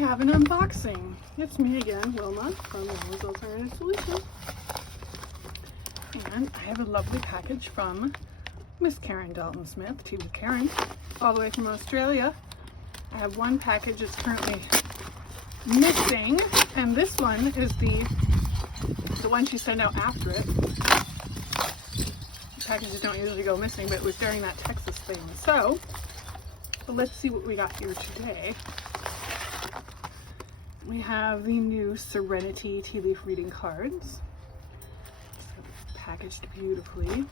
have an unboxing. It's me again, Wilma, from Wilma's Alternative Solution. And I have a lovely package from Miss Karin Dalton-Smith, Tea With Karin, all the way from Australia. I have one package that's currently missing, and this one is the one she sent out after it. Packages don't usually go missing, but it was during that Texas thing. So let's see what we got here today. We have the new Serenity tea leaf reading cards. So packaged beautifully.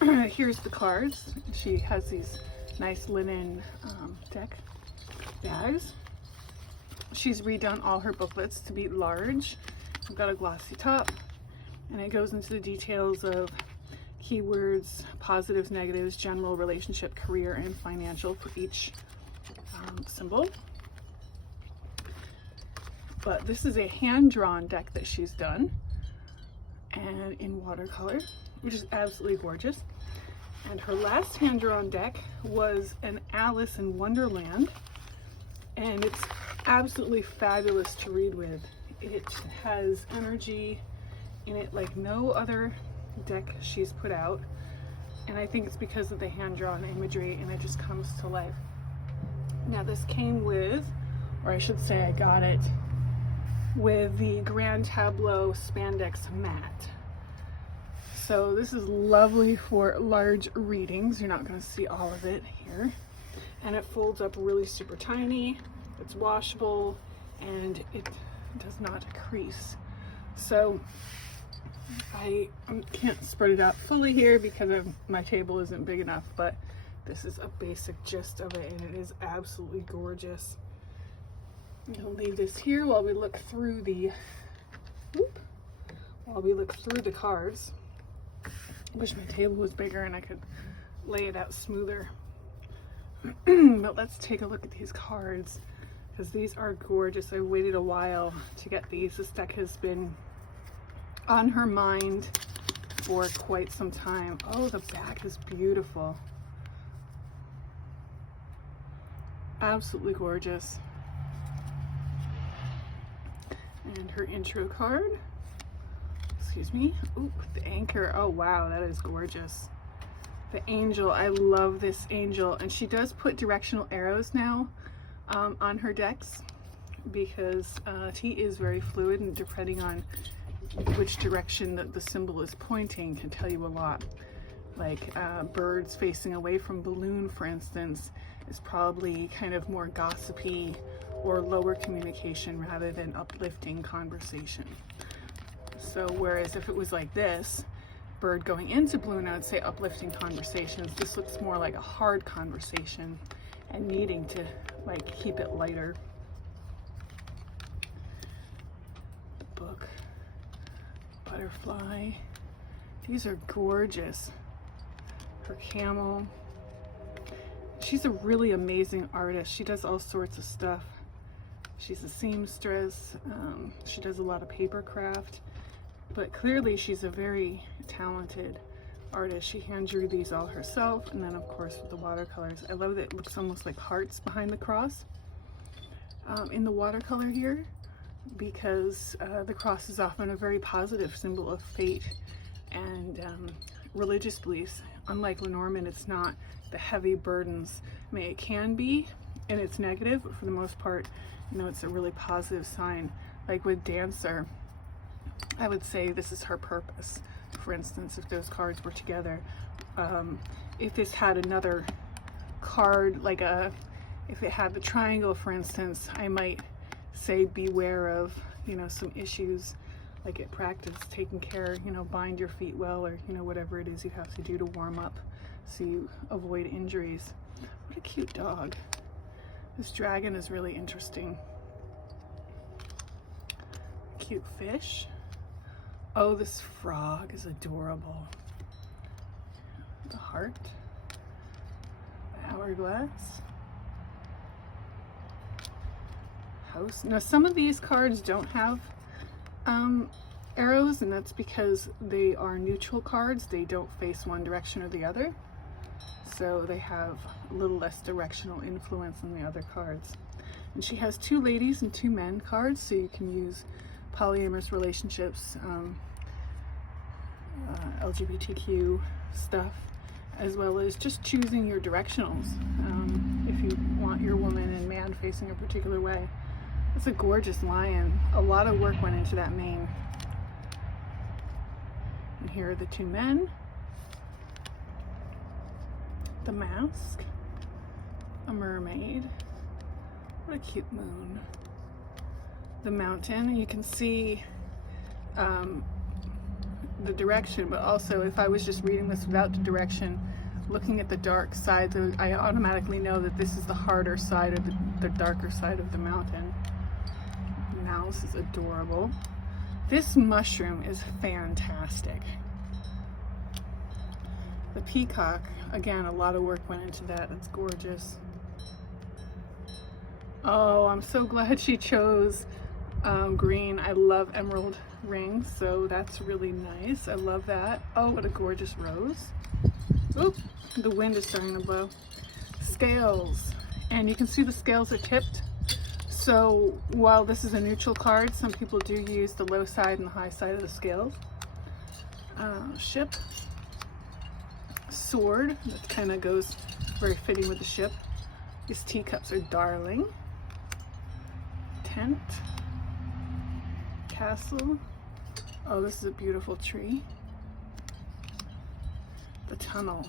And here's the cards. She has these nice linen deck bags. She's redone all her booklets to be large. I've got a glossy top, and it goes into the details of keywords, positives, negatives, general, relationship, career, and financial for each symbol. But this is a hand-drawn deck that she's done, and in watercolor, which is absolutely gorgeous. And her last hand-drawn deck was an Alice in Wonderland, and it's absolutely fabulous to read with. It has energy in it like no other deck she's put out, and I think it's because of the hand-drawn imagery, and it just comes to life. Now this came with, or I should say I got it with the Grand Tableau Spandex mat. So this is lovely for large readings. You're not going to see all of it here. And it folds up really super tiny. It's washable, and it does not crease. So I can't spread it out fully here because my table isn't big enough, but this is a basic gist of it, and it is absolutely gorgeous. I'll leave this here while we look through the cards. I wish my table was bigger and I could lay it out smoother. But let's take a look at these cards, because these are gorgeous. I waited a while to get these. This deck has been on her mind for quite some time. Oh, the back is beautiful. Absolutely gorgeous. And her intro card. Excuse me. Ooh, the anchor. Oh wow, that is gorgeous. The angel. I love this angel. And she does put directional arrows now on her decks, because tea is very fluid, and depending on which direction that the symbol is pointing can tell you a lot. Like birds facing away from balloon, for instance, is probably kind of more gossipy or lower communication rather than uplifting conversation. So whereas if it was like this, bird going into balloon, I would say uplifting conversations. This looks more like a hard conversation and needing to like keep it lighter. Book, butterfly. These are gorgeous. Her camel. She's a really amazing artist. She does all sorts of stuff. She's a seamstress. She does a lot of paper craft, but clearly she's a very talented artist. She hand drew these all herself, and then of course with the watercolors. I love that it looks almost like hearts behind the cross in the watercolor here, because the cross is often a very positive symbol of fate and religious beliefs. Unlike Lenormand, it's not the heavy burdens. I mean, it can be, and it's negative, but for the most part, you know, it's a really positive sign. Like with Dancer, I would say this is her purpose. For instance, if those cards were together, if this had another card, like if it had the triangle, for instance, I might say beware of, you know, some issues like at practice, taking care, you know, bind your feet well, or, you know, whatever it is you have to do to warm up so you avoid injuries. What a cute dog. This dragon is really interesting. Cute fish. Oh, this frog is adorable. The heart. The hourglass. House. Now, some of these cards don't have arrows, and that's because they are neutral cards. They don't face one direction or the other. so they have a little less directional influence than the other cards. And she has 2 ladies and 2 men cards, so you can use polyamorous relationships, LGBTQ stuff, as well as just choosing your directionals if you want your woman and man facing a particular way. It's a gorgeous lion. A lot of work went into that mane. And here are the 2 men. The mask. A mermaid. What a cute moon. The mountain. You can see the direction, but also if I was just reading this without the direction, looking at the dark side, I automatically know that this is the harder side of the darker side of the mountain. Mouse is adorable. This mushroom is fantastic. The peacock, again, a lot of work went into that. It's gorgeous. Oh, I'm so glad she chose green. I love emerald rings, so that's really nice. I love that. Oh, what a gorgeous rose. Oop, the wind is starting to blow. Scales, and you can see the scales are tipped. So while this is a neutral card, some people do use the low side and the high side of the scales. Ship. Sword, that kind of goes very fitting with the ship. These teacups are darling. Tent. Castle. Oh, this is a beautiful tree. The tunnel.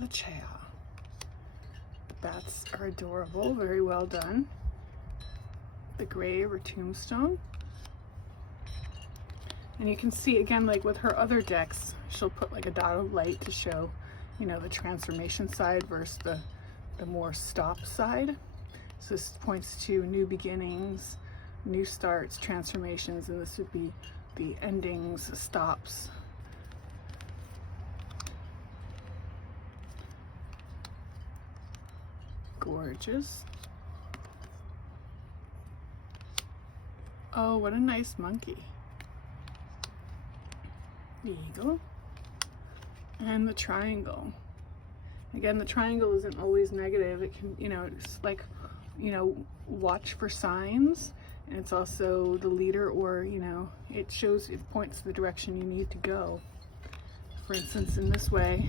The chair. The bats are adorable, very well done. The grave or tombstone. And you can see again, like with her other decks, she'll put like a dot of light to show, you know, the transformation side versus the more stop side. So this points to new beginnings, new starts, transformations, and this would be the endings, stops. Gorgeous. Oh, what a nice monkey. The eagle. And the triangle. Again, the triangle isn't always negative. It can, you know, it's like, you know, watch for signs. And it's also the leader, or, you know, it points the direction you need to go. For instance, in this way,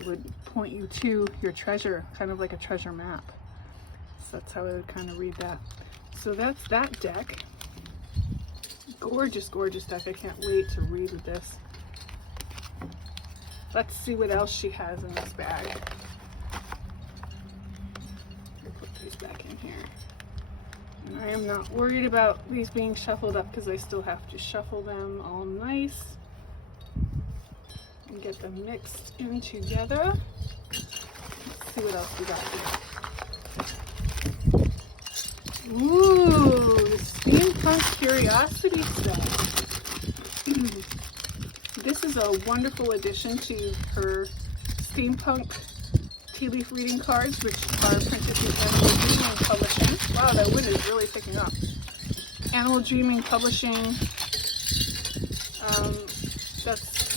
it would point you to your treasure, kind of like a treasure map. So that's how I would kind of read that. So that's that deck. Gorgeous, gorgeous deck. I can't wait to read with this. Let's see what else she has in this bag. I'll put these back in here. And I am not worried about these being shuffled up because I still have to shuffle them all nice and get them mixed in together. Let's see what else we got here. Ooh, the Steampunk Curiosity set. This is a wonderful addition to her Steampunk tea leaf reading cards, which are printed through Animal Dreaming Publishing. Wow, that wind is really picking up. Animal Dreaming Publishing. That's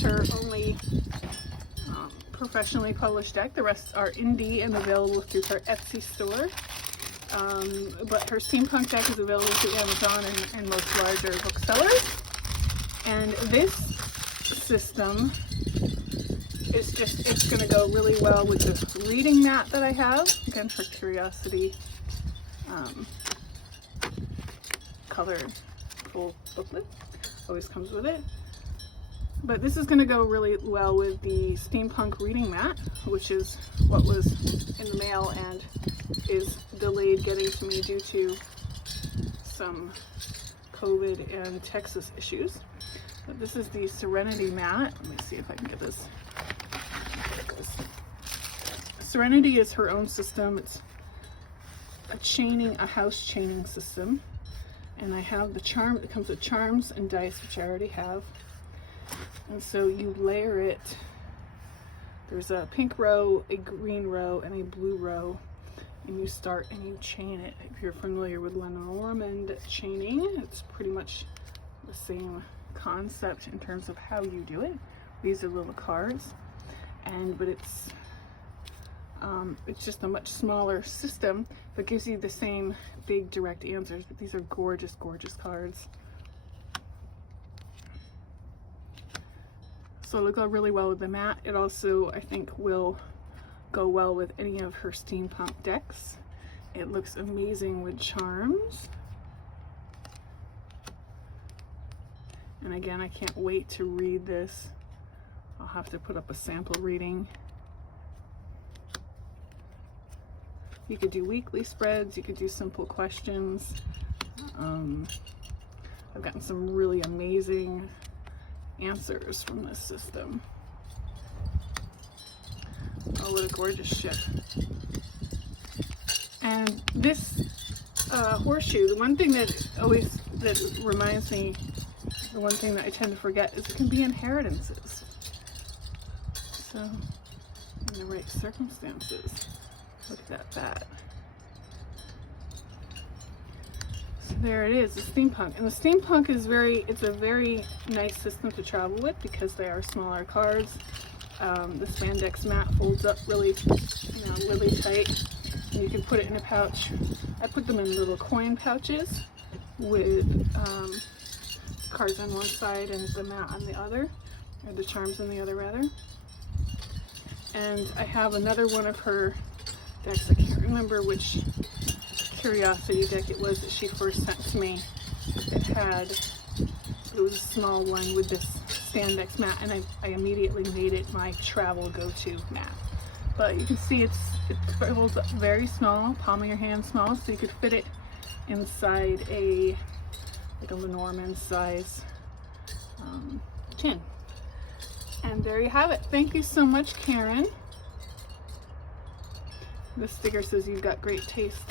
her only professionally published deck. The rest are indie and available through her Etsy store. But her Steampunk deck is available through Amazon and most larger booksellers. And this system is just, it's going to go really well with this reading mat that I have. Again, her Curiosity colored full booklet. Always comes with it. But this is going to go really well with the Steampunk reading mat, which is what was in the mail and is delayed getting to me due to some COVID and Texas issues. But this is the Serenity Mat. Let me see if I can get this. Serenity is her own system. It's a house chaining system. And I have the charm, it comes with charms and dice, which I already have. And so you layer it. There's a pink row, a green row, and a blue row. And you start and you chain it. If you're familiar with Lenormand chaining, it's pretty much the same concept in terms of how you do it. These are little cards, but it's just a much smaller system, but gives you the same big direct answers. But these are gorgeous, gorgeous cards. So it'll go really well with the mat. It also, I think, will go well with any of her steampunk decks. It looks amazing with charms. And again, I can't wait to read this. I'll have to put up a sample reading. You could do weekly spreads, you could do simple questions. I've gotten some really amazing answers from this system. Oh, what a gorgeous ship. And this horseshoe, the one thing that reminds me, the one thing that I tend to forget is it can be inheritances. So, in the right circumstances, look at that. So there it is, the steampunk. And the steampunk is it's a very nice system to travel with because they are smaller cards. The Spandex mat folds up really, really tight. And you can put it in a pouch. I put them in little coin pouches with cards on one side and the mat on the other, or the charms on the other rather. And I have another one of her decks. I can't remember which Curiosity deck it was that she first sent to me. It was a small one with this Spandex mat, and I immediately made it my travel go-to mat. But you can see it holds up very small, palm of your hand small, so you could fit it inside like a Lenormand size tin. And there you have it. Thank you so much, Karin. The sticker says you've got great taste.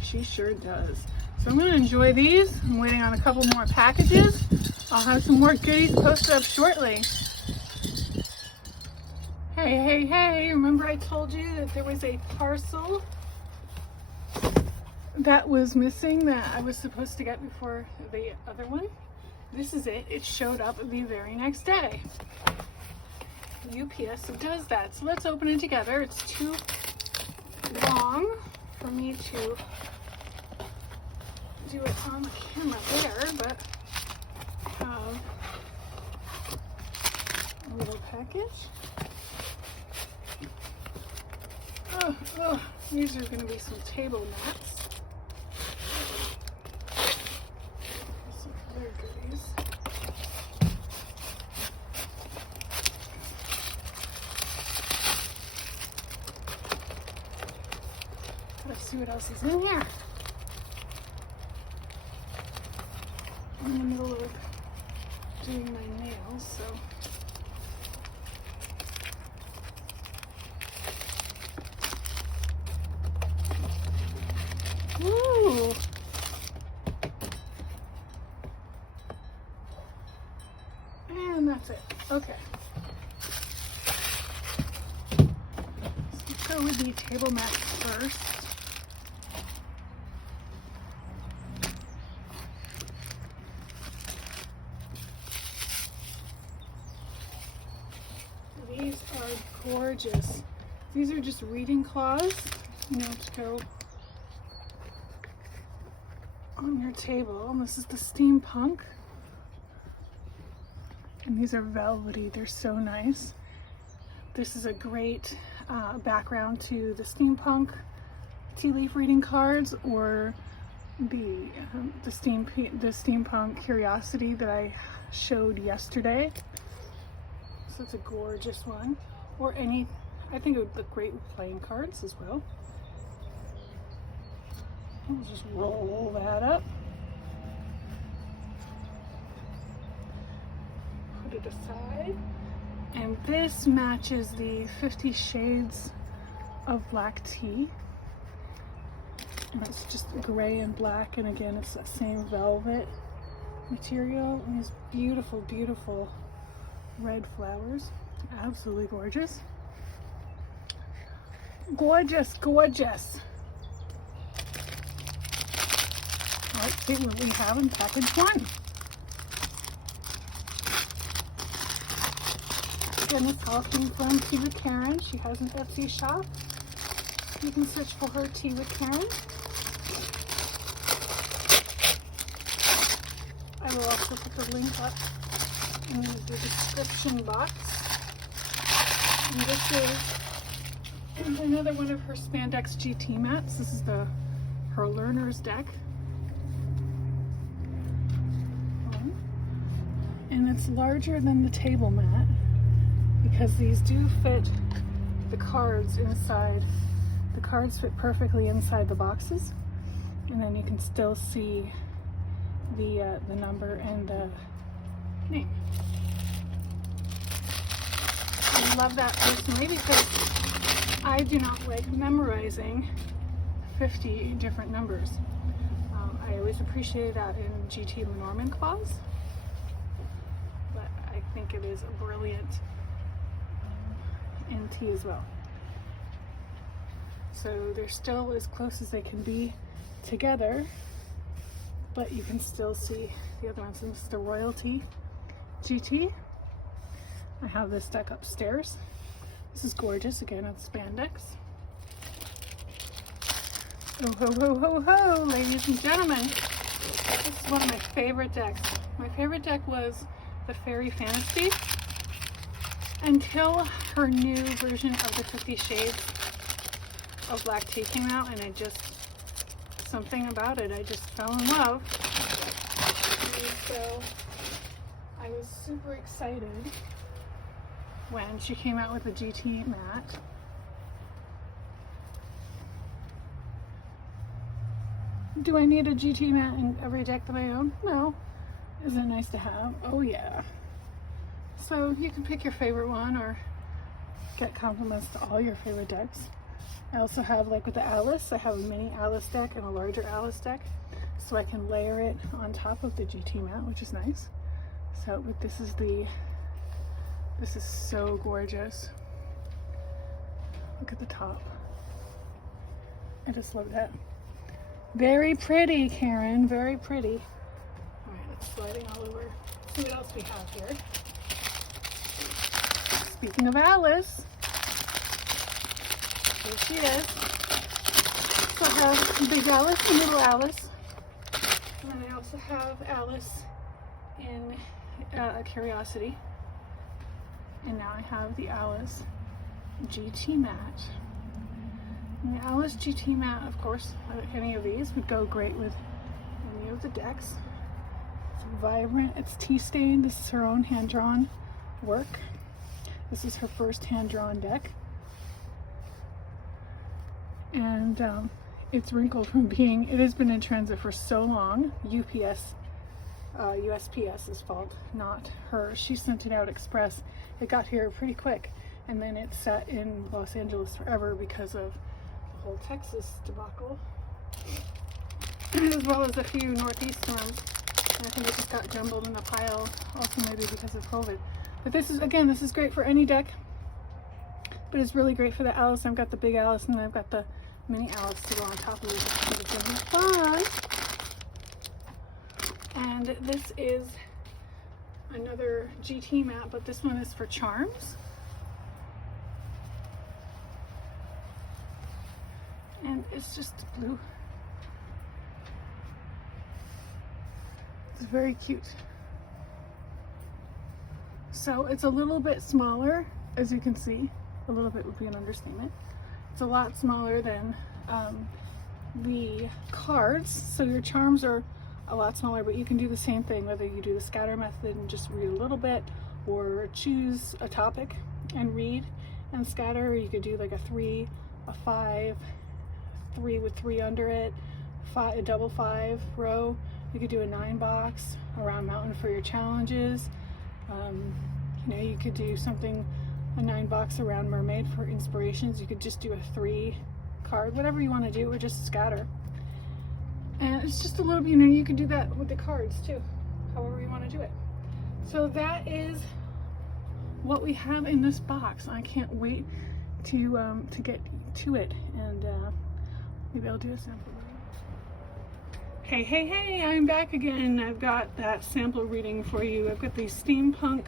She sure does. So I'm going to enjoy these. I'm waiting on a couple more packages. I'll have some more goodies posted up shortly. Hey, remember I told you that there was a parcel that was missing that I was supposed to get before the other one? This is it. It showed up the very next day. UPS does that. So let's open it together. It's too long for me to do it on the camera there, but I have a little package. Oh, these are going to be some table mats. Some other goodies. Let's see what else is in here. I'm in the middle of doing my nails, so. Ooh. And that's it. Okay. So let's go with the table mat first. These are gorgeous. These are just reading cloths, to go on your table. And this is the steampunk. And these are velvety. They're so nice. This is a great background to the steampunk tea leaf reading cards, or the steampunk Curiosity that I showed yesterday. So it's a gorgeous one. Or I think it would look great with playing cards as well. We'll just roll that up. Put it aside. And this matches the 50 Shades of Black Tea. And it's just gray and black, and again it's that same velvet material. And these beautiful, beautiful red flowers. Absolutely gorgeous. Gorgeous, gorgeous. Let's see what we have in package one. Again, this all came from Tea With Karin. She has an Etsy shop. You can search for her, Tea With Karin. I will also put the link up in the description box. And this is another one of her Spandex GT mats. This is her learner's deck. And it's larger than the table mat because these do fit the cards inside. The cards fit perfectly inside the boxes, and then you can still see the number and the name. I love that personally because I do not like memorizing 50 different numbers. I always appreciated that in GT Lenormand claws. I think it is brilliant in tea as well. So they're still as close as they can be together, but you can still see the other ones. This is the Royalty GT. I have this deck upstairs. This is gorgeous. Again, it's spandex. Oh ho ho ho ho, ladies and gentlemen. This is one of my favorite decks. My favorite deck was the Fairy Fantasy until her new version of the 50 Shades of Black Tea came out, and something about it, I just fell in love. And so I was super excited when she came out with the GT mat. Do I need a GT mat in every deck that I own? No. Is it nice to have? Oh yeah. So you can pick your favorite one or get compliments to all your favorite decks. I also have, like with the Alice, I have a mini Alice deck and a larger Alice deck, so I can layer it on top of the GT mat, which is nice. So, but this is so gorgeous. Look at the top. I just love that. Very pretty, Karin, very pretty. Sliding all over. Let's see what else we have here. Speaking of Alice, here she is. So I have Big Alice and Little Alice. And then I also have Alice in Curiosity. And now I have the Alice GT mat. And the Alice GT mat, of course, like any of these, would go great with any of the decks. Vibrant, it's tea stained. This is her own hand-drawn work. This is her first hand-drawn deck, and it's wrinkled from being, it has been in transit for so long. USPS's fault, not hers. She sent it out express. It got here pretty quick, and then it sat in Los Angeles forever because of the whole Texas debacle, as well as a few Northeast storms. I think it just got jumbled in a pile, also maybe because of COVID. But this is, again, this is great for any deck, but it's really great for the Alice. I've got the Big Alice, and then I've got the Mini Alice to go on top of it. It's gonna be fun. And this is another GT mat, but this one is for charms. And it's just blue. It's very cute. So it's a little bit smaller, as you can see. A little bit would be an understatement. It's a lot smaller than the cards. So your charms are a lot smaller, but you can do the same thing, whether you do the scatter method and just read a little bit, or choose a topic and read and scatter, or you could do like a 3, a 5, 3 with 3 under it, a double 5 row. You could do a 9 box around mountain for your challenges. You know, you could do something, a 9 box around mermaid for inspirations. You could just do a 3 card, whatever you want to do, or just scatter. And it's just a little bit, you know, you could do that with the cards too, however you want to do it. So that is what we have in this box. I can't wait to get to it, and maybe I'll do a sample. Hey, I'm back again. I've got that sample reading for you. I've got these steampunk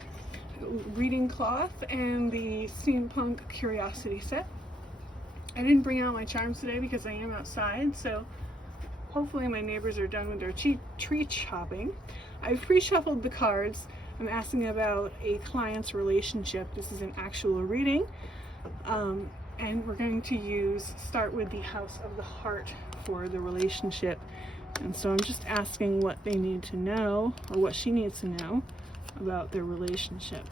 reading cloth and the steampunk curiosity set. I didn't bring out my charms today because I am outside, so hopefully my neighbors are done with their tree chopping. I've pre-shuffled the cards. I'm asking about a client's relationship. This is an actual reading. And we're going to start with the House of the Heart for the relationship. And so I'm just asking what they need to know, or what she needs to know about their relationship.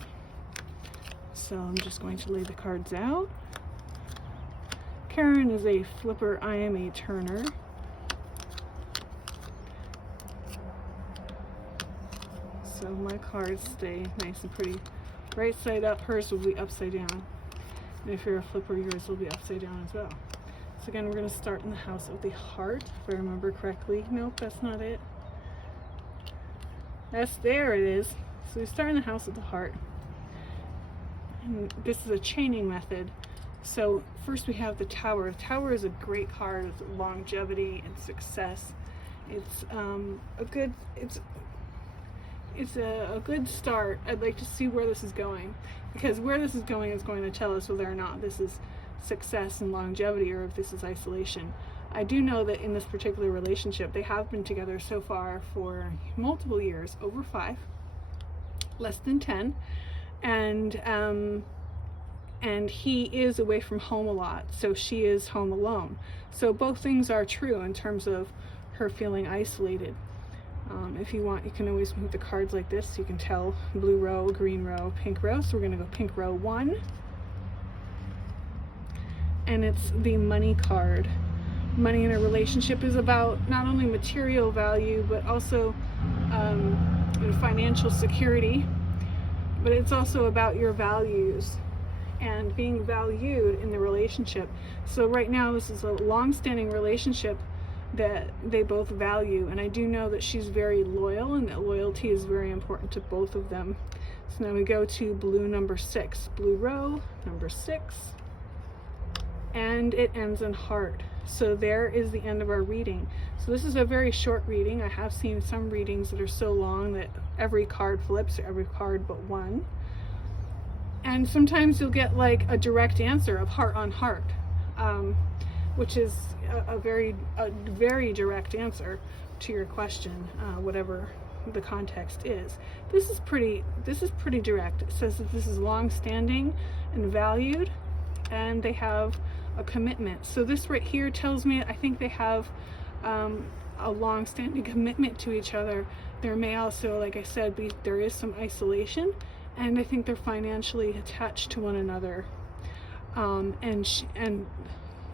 So I'm just going to lay the cards out. Karin is a flipper, I am a turner. So my cards stay nice and pretty. Right side up, hers will be upside down. And if you're a flipper, yours will be upside down as well. So again, we're going to start in the House of the Heart, if I remember correctly. Nope, that's not it. There it is. So we start in the House of the Heart. And this is a chaining method. So first we have the Tower. The Tower is a great card of longevity and success. It's a good start. I'd like to see where this is going, because where this is going to tell us whether or not this is success and longevity or if this is isolation. I do know that in this particular relationship, they have been together so far for multiple years, over 5, less than 10, and he is away from home a lot, so she is home alone. So both things are true in terms of her feeling isolated. If you want, you can always move the cards like this so you can tell blue row, green row, pink row. So we're going to go pink row 1. And it's the money card. Money in a relationship is about not only material value, but also financial security. But it's also about your values and being valued in the relationship. So right now, this is a long-standing relationship that they both value, and I do know that she's very loyal, and that loyalty is very important to both of them. So now we go to blue number 6, blue row number 6, and it ends in heart. So there is the end of our reading. So this is a very short reading. I have seen some readings that are so long that every card flips, or every card but one, and sometimes you'll get like a direct answer of heart on heart, which is a very direct answer to your question, whatever the context is. This is pretty direct. It says that this is long-standing and valued, and they have a commitment. So this right here tells me I think they have a long-standing commitment to each other. There may also, like I said, there is some isolation, and I think they're financially attached to one another. And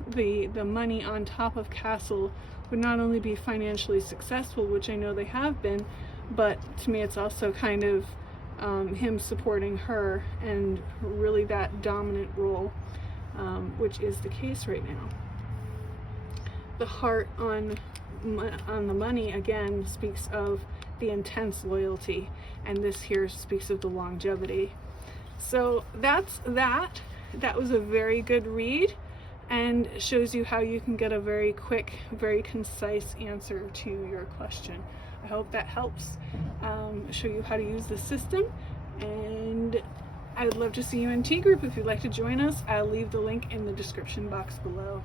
the money on top of Castle would not only be financially successful, which I know they have been, but to me it's also kind of him supporting her, and really that dominant role, which is the case right now. The heart on the money again speaks of the intense loyalty, and this here speaks of the longevity. So that's that. That was a very good read, and shows you how you can get a very quick, very concise answer to your question. I hope that helps show you how to use the system, and I would love to see you in Tea Group. If you'd like to join us, I'll leave the link in the description box below.